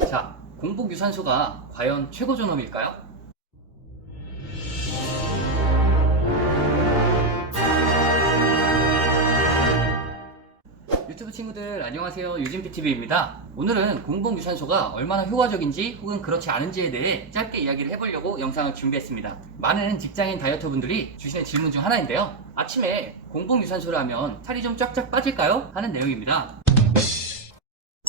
자, 공복 유산소가 과연 최고 존엄일까요? 유튜브 친구들 안녕하세요. 유진PTV입니다. 오늘은 공복 유산소가 얼마나 효과적인지 혹은 그렇지 않은지에 대해 짧게 이야기를 해보려고 영상을 준비했습니다. 많은 직장인 다이어터 분들이 주시는 질문 중 하나인데요. 아침에 공복 유산소를 하면 살이 좀 쫙쫙 빠질까요? 하는 내용입니다.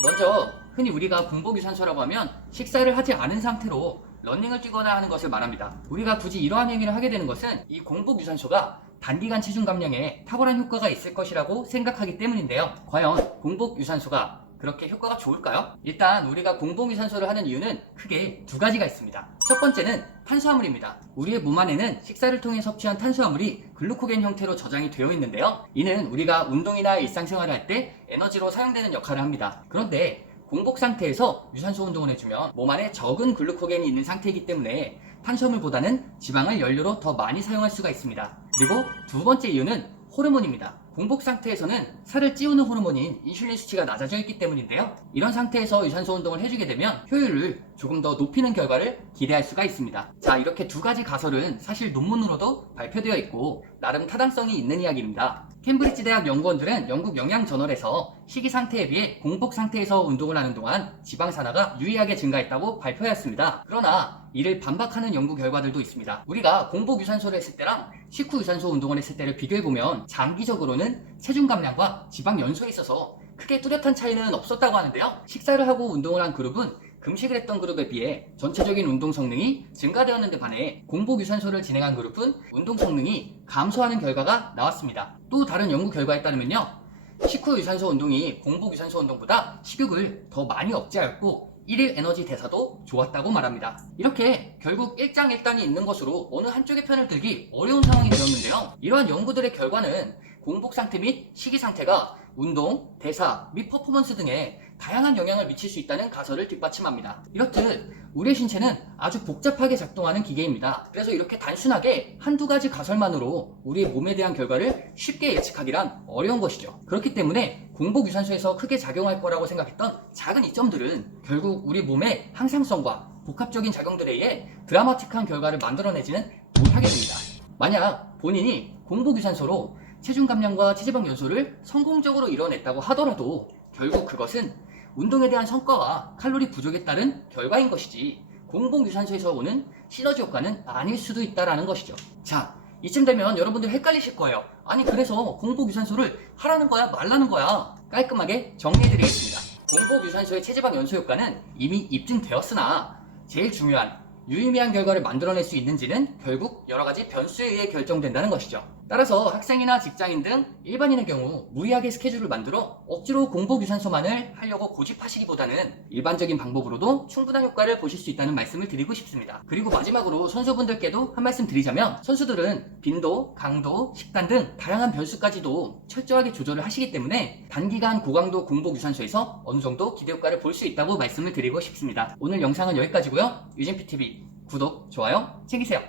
먼저 흔히 우리가 공복 유산소라고 하면 식사를 하지 않은 상태로 러닝을 뛰거나 하는 것을 말합니다. 우리가 굳이 이러한 행위를 하게 되는 것은 이 공복 유산소가 단기간 체중 감량에 탁월한 효과가 있을 것이라고 생각하기 때문인데요. 과연 공복 유산소가 그렇게 효과가 좋을까요? 일단 우리가 공복 유산소를 하는 이유는 크게 두 가지가 있습니다. 첫 번째는 탄수화물입니다. 우리의 몸 안에는 식사를 통해 섭취한 탄수화물이 글루코겐 형태로 저장이 되어 있는데요. 이는 우리가 운동이나 일상생활을 할 때 에너지로 사용되는 역할을 합니다. 그런데 공복 상태에서 유산소 운동을 해주면 몸 안에 적은 글루코겐이 있는 상태이기 때문에 탄수화물보다는 지방을 연료로 더 많이 사용할 수가 있습니다. 그리고 두 번째 이유는 호르몬입니다. 공복 상태에서는 살을 찌우는 호르몬인 인슐린 수치가 낮아져 있기 때문인데요. 이런 상태에서 유산소 운동을 해주게 되면 효율을 조금 더 높이는 결과를 기대할 수가 있습니다. 자, 이렇게 두 가지 가설은 사실 논문으로도 발표되어 있고 나름 타당성이 있는 이야기입니다. 캠브리지 대학 연구원들은 영국 영양 저널에서 식이 상태에 비해 공복 상태에서 운동을 하는 동안 지방 산화가 유의하게 증가했다고 발표하였습니다. 그러나 이를 반박하는 연구 결과들도 있습니다. 우리가 공복 유산소를 했을 때랑 식후 유산소 운동을 했을 때를 비교해 보면 장기적으로는 체중 감량과 지방 연소에 있어서 크게 뚜렷한 차이는 없었다고 하는데요. 식사를 하고 운동을 한 그룹은 금식을 했던 그룹에 비해 전체적인 운동 성능이 증가되었는데 반해 공복 유산소를 진행한 그룹은 운동 성능이 감소하는 결과가 나왔습니다. 또 다른 연구 결과에 따르면요. 식후 유산소 운동이 공복 유산소 운동보다 식욕을 더 많이 억제하였고 일일 에너지 대사도 좋았다고 말합니다. 이렇게 결국 일장일단이 있는 것으로 어느 한쪽의 편을 들기 어려운 상황이 되었는데요. 이러한 연구들의 결과는 공복 상태 및 식이 상태가 운동, 대사 및 퍼포먼스 등에 다양한 영향을 미칠 수 있다는 가설을 뒷받침합니다. 이렇듯 우리의 신체는 아주 복잡하게 작동하는 기계입니다. 그래서 이렇게 단순하게 한두 가지 가설만으로 우리의 몸에 대한 결과를 쉽게 예측하기란 어려운 것이죠. 그렇기 때문에 공복 유산소에서 크게 작용할 거라고 생각했던 작은 이점들은 결국 우리 몸의 항상성과 복합적인 작용들에 의해 드라마틱한 결과를 만들어내지는 못하게 됩니다. 만약 본인이 공복 유산소로 체중 감량과 체지방 연소를 성공적으로 이뤄냈다고 하더라도 결국 그것은 운동에 대한 성과와 칼로리 부족에 따른 결과인 것이지 공복 유산소에서 오는 시너지 효과는 아닐 수도 있다라는 것이죠. 자, 이쯤 되면 여러분들 헷갈리실 거예요. 아니 그래서 공복 유산소를 하라는 거야 말라는 거야 깔끔하게 정리해드리겠습니다. 공복 유산소의 체지방 연소 효과는 이미 입증되었으나 제일 중요한 유의미한 결과를 만들어낼 수 있는지는 결국 여러 가지 변수에 의해 결정된다는 것이죠. 따라서 학생이나 직장인 등 일반인의 경우 무리하게 스케줄을 만들어 억지로 공복 유산소만을 하려고 고집하시기보다는 일반적인 방법으로도 충분한 효과를 보실 수 있다는 말씀을 드리고 싶습니다. 그리고 마지막으로 선수분들께도 한 말씀 드리자면 선수들은 빈도, 강도, 식단 등 다양한 변수까지도 철저하게 조절을 하시기 때문에 단기간 고강도 공복 유산소에서 어느 정도 기대 효과를 볼 수 있다고 말씀을 드리고 싶습니다. 오늘 영상은 여기까지고요. 유진PTV 구독, 좋아요 챙기세요.